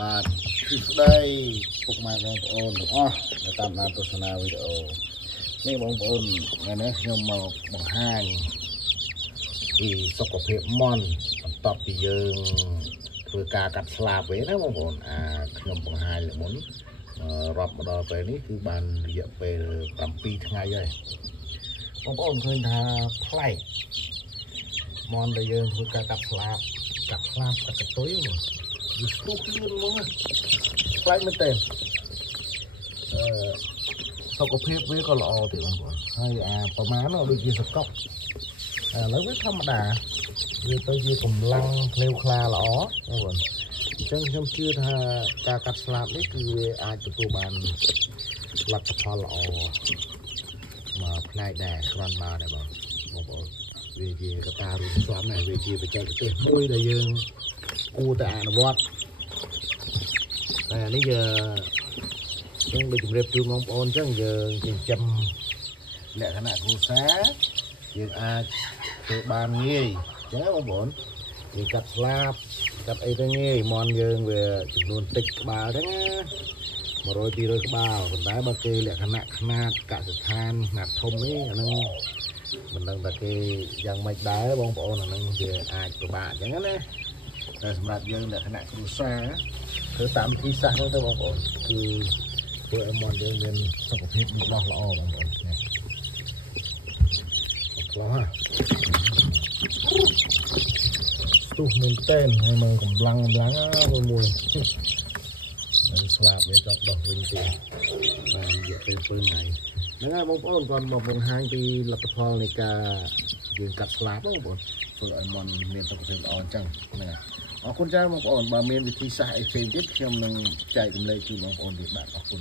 បាទស្ដីពុកម៉ែបងប្អូនទាំងអស់ដែលតាមដានទស្សនាវីដេអូនេះបងប្អូនថ្ងៃនេះខ្ញុំមកបង្ហាញពីសុខភាពមន់បន្ទាប់ពីយើងធ្វើការកាត់ស្លាបវិញណាបងប្អូនខ្ញុំបង្ហាញលើមុនរាប់មកដល់ពេលនេះគឺបានរយៈពេល7ថ្ងៃហើយបងប្អូនឃើញថាប្លែកមន់ដែលយើងធ្វើការកាត់ស្លាបកាត់កតុយវាស្ទុះលឿនហ្មងប្លែកមែនតើសុខភាពវាក៏ល្អទៀតបងប្អូនហើយប្រមាណដូចជាសកប់ឥឡូវវាធម្មតាវាទៅជាកម្លាំងភ្លាវខ្លាល្អបងប្អូនអញ្ចឹងខ្ញុំជឿថាការកាត់ស្លាបនេះគឺវាអាចទទួលបានលទ្ធផលល្អមកផ្នែកដែរគ្រាន់បើដែរបងប្អូនវាជាកត្តារួមផ្សំដែរវាជាបច្ចេកទេសមួយដែលយើងគួរតែអនុវត្តតែនេះយើងដូចជម្រាបជូនបងប្អូនអញ្ចឹងយើងចិញ្ចឹមលក្ខណៈគ្រួសារយើងអាចធ្វើបានងាយអញ្ចឹងបងប្អូនយើងកាត់ស្លាបកាត់អីទៅងាយមន់យើងវាចំនួនតិចក្បាលហ្នឹងណា100 200ក្បាលប៉ុន្តែបើគេលក្ខណៈខ្នាតកសិដ្ឋានខ្នាតធំនេះអាហ្នឹងមិនដឹងថាគេយ៉ាងម៉េចដែរបងប្អូនអាហ្នឹងវាអាចពិបាកអញ្ចឹងណាតែសម្រាប់យើងលក្ខណៈគ្រួសារធ្វើតាមវិធីសាស្ត្រហ្នឹងទៅបងប្អូនគឺធ្វើឲ្យមន់យើងមានសុខភាពលូតលាស់ល្អបងប្អូននេះខ្លះស្ទុះមែនតើហើយមកកម្លាំងមួយហើយស្លាប់វាចប់ដោះវិញទៀតបានរយៈពេល7ថ្ងៃហ្នឹងហើយបងប្អូនគាត់មកបង្ហាញពីលទ្ធផលនៃការយើងកាត់ស្លាបបងប្អូនធ្វើឲ្យមន់មានសុខភាពល្អអញ្ចឹងហ្នឹងហើយអរគុណច្រើនបងប្អូនបើមានវិធីសាស្ត្រអីផ្សេងទៀតខ្ញុំនឹងចែករំលែកជូនបងប្អូនទៀតបាទអរគុណ